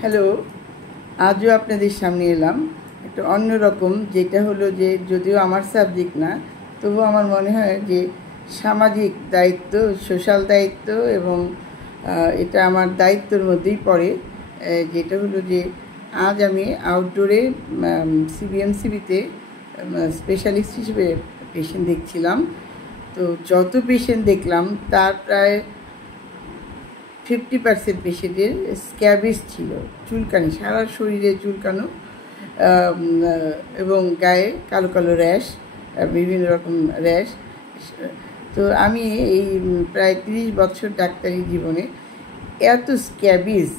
Hello, আজও আপনাদের সামনে এলাম একটা অন্যরকম, যেটা হলো যে যদিও আমার সাবজেক্ট না, তবু আমার মনে হয় যে সামাজিক দায়িত্ব, সোশ্যাল দায়িত্ব এবং এটা আমার দায়িত্বের মধ্যেই পড়ে। যেটা হলো যে আজ আমি আউটডোরে সিবিএমসিবিতে স্পেশালিস্ট হিসেবে পেশেন্ট দেখছিলাম। তো যত পেশেন্ট দেখলাম তার প্রায় 50% পেশেন্টের স্ক্যাবিস ছিল, চুলকানি, সারা শরীরে চুলকানো এবং গায়ে কালো কালো র্যাশ, বিভিন্ন রকম র্যাশ। তো আমি এই প্রায় 30 বছর ডাক্তারি জীবনে এত স্ক্যাবিস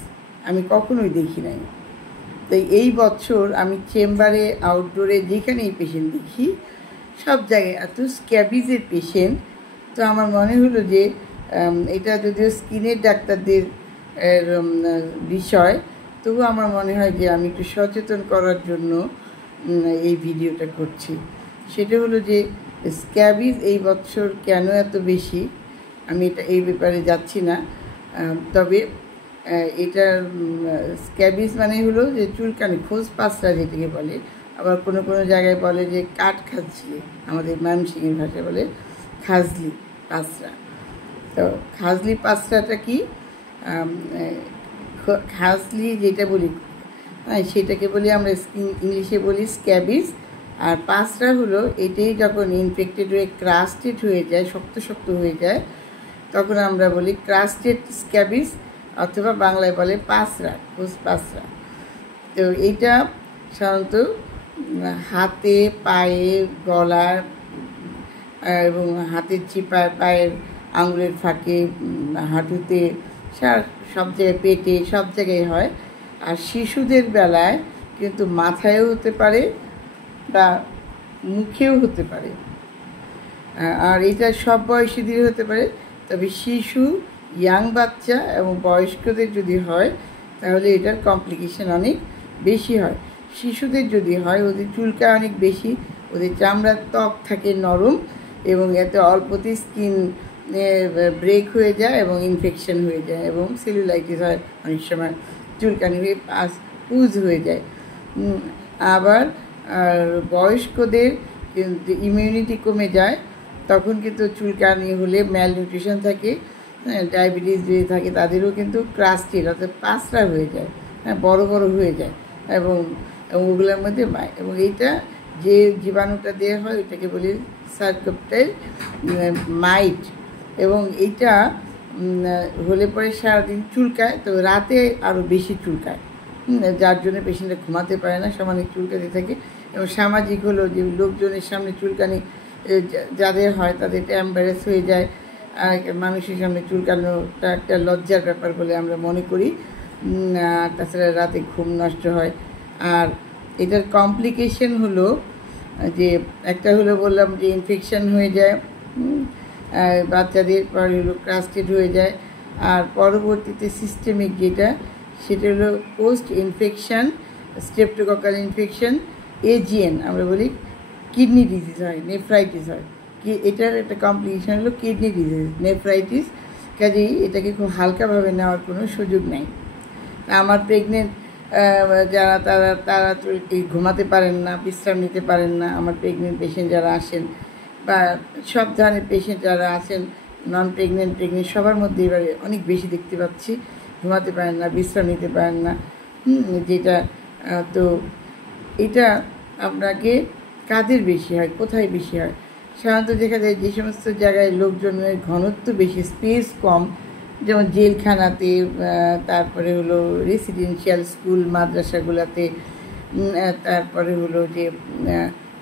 আমি কখনোই দেখি নাই। তাই এই বছর আমি চেম্বারে, আউটডোরে যেখানেই পেশেন্ট দেখি সব জায়গায় এত স্ক্যাবিসের পেশেন্ট। তো আমার মনে হলো যে এটা যদিও স্কিনের ডাক্তারদের বিষয়, তবু আমার মনে হয় যে আমি একটু সচেতন করার জন্য এই ভিডিওটা করছি। সেটা হলো যে স্ক্যাবিস এই বছর কেন এত বেশি, আমি এই ব্যাপারে যাচ্ছি না। তবে এটা স্ক্যাবিস মানে হলো যে চুলকানি, খোঁজ পাঁচরা যেটাকে বলে। আবার কোনো কোনো জায়গায় বলে যে কাঠ খাজলি, আমাদের ময়মনসিংহের ভাষায় বলে খাজলি পাঁচরা। তো খাজলি পাঁচরাটা কি? খাজলি যেটা বলি, হ্যাঁ, সেটাকে বলি আমরা ইংলিশে বলি স্ক্যাবিস। আর পাঁচরা হলো এটাই যখন ইনফেক্টেড হয়ে ক্রাস্টেড হয়ে যায়, শক্ত শক্ত হয়ে যায়, তখন আমরা বলি ক্রাস্টেড স্ক্যাবিস, অথবা বাংলায় বলে পাঁচরা, খোঁজ পাঁচরা। তো এইটা সাধারণত হাতে, পায়ে, গলার এবং হাতের চিপায়, পায়ের আঙুলের ফাঁকে, হাঁটুতে, সব জায়গায়, পেটে, সব জায়গায় হয়। আর শিশুদের বেলায় কিন্তু মাথায়ও হতে পারে বা মুখেও হতে পারে। আর এটা সব বয়সীদের হতে পারে, তবে শিশু, ইয়াং বাচ্চা এবং বয়স্কদের যদি হয় তাহলে এটার কমপ্লিকেশন অনেক বেশি হয়। শিশুদের যদি হয়, ওদের চুলকায় অনেক বেশি, ওদের চামড়ার ত্বক থাকে নরম এবং এতে অল্পতেই স্কিন ব্রেক হয়ে যায় এবং ইনফেকশন হয়ে যায় এবং সেলুলাইটিস হয়, অনেক সময় চুলকানি হয়ে পুজ হয়ে যায়। আবার বয়স্কদের কিন্তু ইমিউনিটি কমে যায়, তখন কিন্তু চুলকানি হলে ম্যালনিউট্রিশন থাকে, ডায়াবেটিস যদি থাকে তাদেরও কিন্তু ক্রাস্টেড অর্থাৎ পাঁচরা হয়ে যায়, হ্যাঁ, বড় বড় হয়ে যায় এবং ওগুলোর মধ্যে এবং এইটা যে জীবাণুটা দেওয়া হয় ওইটাকে বলি সার্কোপ্টাইল মাইট। এবং এইটা হলে পরে সারাদিন চুলকায়, তো রাতে আরও বেশি চুলকায়, যার জন্য পেশেন্টরা ঘুমাতে পারে না, সমানে চুলকাতে থাকে। এবং সামাজিক হলো যে লোকজনের সামনে চুলকানি যাদের হয় তাদের এম্বারেস হয়ে যায়, আর মানুষের সামনে চুলকানোটা একটা লজ্জার ব্যাপার বলে আমরা মনে করি। তাছাড়া রাতে ঘুম নষ্ট হয়। আর এটার কমপ্লিকেশন হলো যে একটা হলো বললাম যে ইনফেকশন হয়ে যায়, বাচ্চাদের পরে হলো ক্রাস্টেড হয়ে যায়। আর পরবর্তীতে সিস্টেমিক যেটা, সেটা হলো post infection streptococcal infection, AGN আমরা বলি, কিডনি ডিজিজ হয়, নেফ্রাইটিস হয়। এটার একটা কমপ্লিকেশন হলো কিডনি ডিজিজ, নেফ্রাইটিস। কাজেই এটাকে খুব হালকাভাবে নেওয়ার কোনো সুযোগ নেই। আমার প্রেগনেন্ট যারা তারা তো ঘুমাতে পারেন না, বিশ্রাম নিতে পারেন না। আমার প্রেগনেন্ট পেশেন্ট যারা আসেন বা সব ধরনের পেশেন্ট যারা আছেন, নন প্রেগনেন্ট, সবার মধ্যে এবারে অনেক বেশি দেখতে পাচ্ছি ঘুমাতে পারেন না, বিশ্রাম নিতে পারেন না। যেটা তো এটা আপনাকে কাদের বেশি হয়, কোথায় বেশি হয়? সাধারণত দেখা যায় যে সমস্ত জায়গায় লোকজনের ঘনত্ব বেশি, স্পেস কম, যেমন জেলখানাতে, তারপরে হলো রেসিডেন্সিয়াল স্কুল মাদ্রাসাগুলোতে, তারপরে হলো যে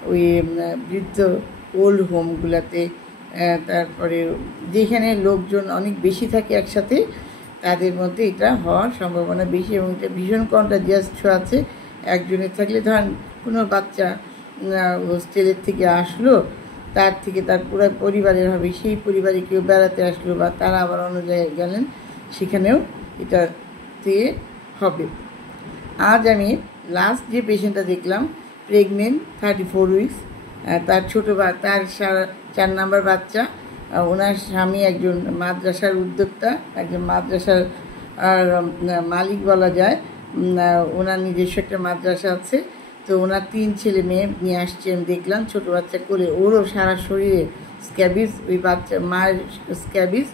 ওই বৃদ্ধ ওল্ড হোমগুলোতে, তারপরে যেখানে লোকজন অনেক বেশি থাকে একসাথে, তাদের মধ্যে এটা হওয়ার সম্ভাবনা বেশি। এবং এটা ভীষণ কন্টাজিয়াস আছে। একজনের থাকলে ধরেন কোনো বাচ্চা হোস্টেলের থেকে আসলো, তার থেকে তার পুরো পরিবারের হবে, সেই পরিবারে কেউ বেড়াতে আসলো বা তারা আবার অন্য জায়গায় গেলেন, সেখানেও এটা দিয়ে হবে। আজ আমি লাস্ট যে পেশেন্টটা দেখলাম, প্রেগনেন্ট, 34 উইকস, তার তার 4 নাম্বার বাচ্চা। ওনার স্বামী একজন মাদ্রাসার উদ্যোক্তা, একজন মাদ্রাসার মালিক বলা যায়, ওনার নিজস্ব একটা মাদ্রাসা আছে। তো ওনার 3 ছেলে মেয়ে নিয়ে আসছে, আমি দেখলাম ছোটো বাচ্চা করে, ওরও সারা শরীরে স্ক্যাবিস, ওই বাচ্চা মায়ের স্ক্যাবিস,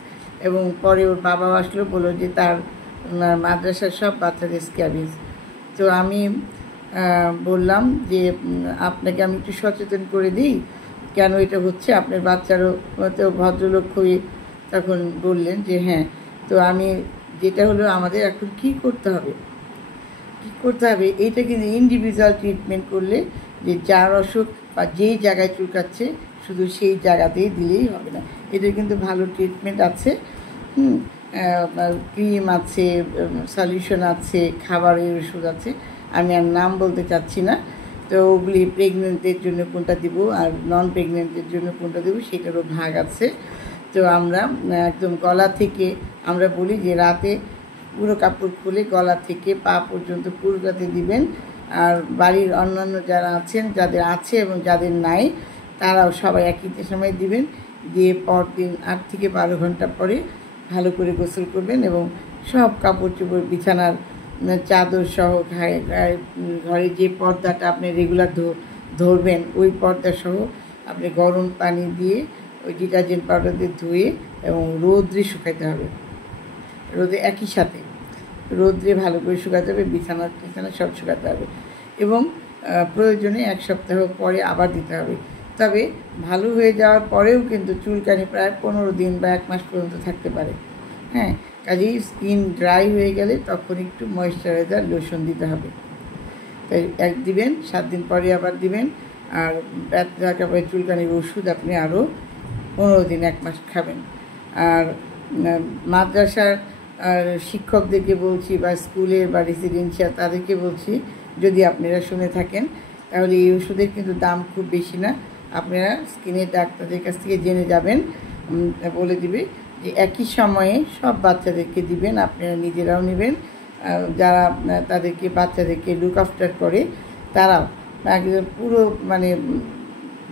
এবং পরে ওর বাবাও আসলো, বললো যে তার মাদ্রাসার সব বাচ্চাদের স্ক্যাবিস। তো আমি বললাম যে আপনাকে আমি একটু সচেতন করে দিই, কেন এটা হচ্ছে, আপনার বাচ্চারও তো ভদ্রলোক হয়ে তখন বললেন যে হ্যাঁ। তো আমি যেটা হলো আমাদের এখন কী করতে হবে এইটা কিন্তু ইন্ডিভিজুয়াল ট্রিটমেন্ট করলে, যে যার অসুখ বা যেই জায়গায় চুলকাচ্ছে শুধু সেই জায়গাতেই দিলেই হবে না, এটা কিন্তু ভালো ট্রিটমেন্ট আছে। ক্রিম আছে, সলিউশন আছে, খাবারের ওষুধ আছে, আমি আর নাম বলতে চাচ্ছি না। তো ওগুলি প্রেগনেন্টের জন্য কোনটা দিব আর নন প্রেগনেন্টের জন্য কোনটা দেবো সেটারও ভাগ আছে। তো আমরা একদম গলা থেকে, আমরা বলি যে রাতে পুরো কাপড় খুলে গলা থেকে পা পর্যন্ত পুরোটাতে দিবেন। আর বাড়ির অন্যান্য যারা আছেন, যাদের আছে এবং যাদের নাই, তারাও সবাই একই সময় দিবেন। দিয়ে পরদিন 8 থেকে 12 ঘন্টা পরে ভালো করে গোসল করবেন এবং সব কাপড় চোপড়, বিছানার চাদর সহ, ঘরে যে পর্দাটা আপনি রেগুলার ধরবেন ওই পর্দা সহ আপনি গরম পানি দিয়ে ওই ডিটারজেন্ট পাউডার দিয়ে ধুয়ে এবং রোদ্রে শুকাইতে হবে। রোদে একই সাথে রোদ্রে ভালো করে শুকাতে হবে, বিছানা সব শুকাতে হবে এবং প্রয়োজনে 1 সপ্তাহ পরে আবার দিতে হবে। তবে ভালো হয়ে যাওয়ার পরেও কিন্তু চুলকানি প্রায় 15 দিন বা 1 মাস পর্যন্ত থাকতে পারে। হ্যাঁ, কাজেই স্কিন ড্রাই হয়ে গেলে তখন একটু ময়েশ্চারাইজার লোশন দিতে হবে। তাই দিবেন, 7 দিন পরে আবার দিবেন। আর থাকার পরে চুলকানির ওষুধ আপনি আরও 15 দিন 1 মাস খাবেন। আর মাদ্রাসার শিক্ষকদেরকে বলছি, বা স্কুলের বা রেসিডেন্সিয়াল তাদেরকে বলছি, যদি আপনারা শুনে থাকেন তাহলে এই ওষুধের কিন্তু দাম খুব বেশি না। আপনারা স্কিনের ডাক্তারদের কাছ থেকে জেনে যাবেন, বলে দিবে যে একই সময়ে সব বাচ্চাদেরকে দিবেন, আপনারা নিজেরাও নেবেন। যারা তাদেরকে বাচ্চাদেরকে লুক আফটার করে তারাও একদম পুরো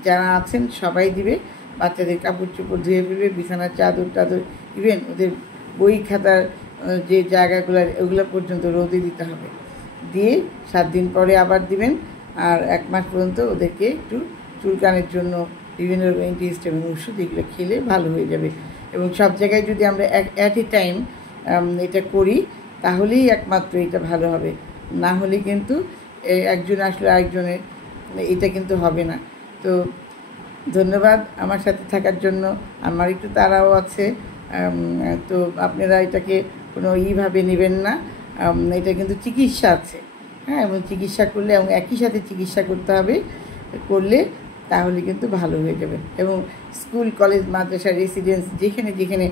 যারা আছেন সবাই দিবে। বাচ্চাদের কাপড় চোপড় ধুয়ে ফেলবে, বিছানার চাদর টাদর, ইভেন ওদের বই খাতার যে জায়গাগুলো ওগুলো পর্যন্ত রোদে দিতে হবে। দিয়ে 7 দিন পরে আবার দিবেন। আর 1 মাস পর্যন্ত ওদেরকে একটু চুলকানির জন্য বিভিন্ন রকম অ্যান্টিহিস্টামিন ওষুধ এগুলো খেলে ভালো হয়ে যাবে। এবং সব জায়গায় যদি আমরা অ্যাট এ টাইম এটা করি তাহলেই একমাত্র এটা ভালো হবে, না হলে কিন্তু একজন আসলে আরেকজনের এটা কিন্তু হবে না। তো ধন্যবাদ আমার সাথে থাকার জন্য। আমার একটু তাড়াও আছে, তো আপনারা এটাকে কোনো এইভাবে নেবেন না। এটা কিন্তু চিকিৎসা আছে, হ্যাঁ, এবং চিকিৎসা করলে এবং একই সাথে চিকিৎসা করতে হবে, করলে তাহলে কিন্তু ভালো হয়ে যাবে। এবং স্কুল, কলেজ, মাদ্রাসা, রেসিডেন্স যেখানে যেখানে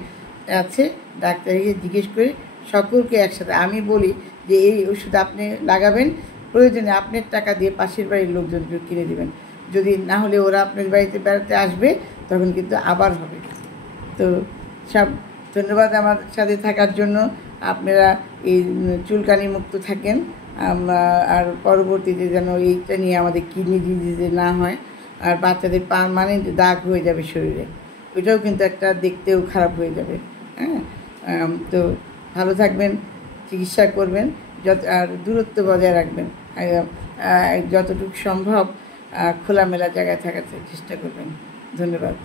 আছে ডাক্তারকে জিজ্ঞেস করে সকলকে একসাথে আমি বলি যে এই ওষুধ আপনি লাগাবেন, প্রয়োজনে আপনার টাকা দিয়ে পাশের বাড়ির লোকজনকে কিনে দেবেন। যদি না হলে ওরা আপনার বাড়িতে বেড়াতে আসবে তখন কিন্তু আবার হবে। তো সব ধন্যবাদ আমার সাথে থাকার জন্য। আপনারা এই চুলকানি মুক্ত থাকেন, আর পরবর্তীতে যেন এইটা নিয়ে আমাদের কিডনি ডিজিজে না হয়। আর বাচ্চাদের পার্মানেন্ট দাগ হয়ে যাবে শরীরে, ওইটাও কিন্তু একটা দেখতেও খারাপ হয়ে যাবে। হ্যাঁ, তো ভালো থাকবেন, চিকিৎসা করবেন, আর দূরত্ব বজায় রাখবেন, যতটুকু সম্ভব খোলামেলা জায়গায় থাকার চেষ্টা করবেন। ধন্যবাদ।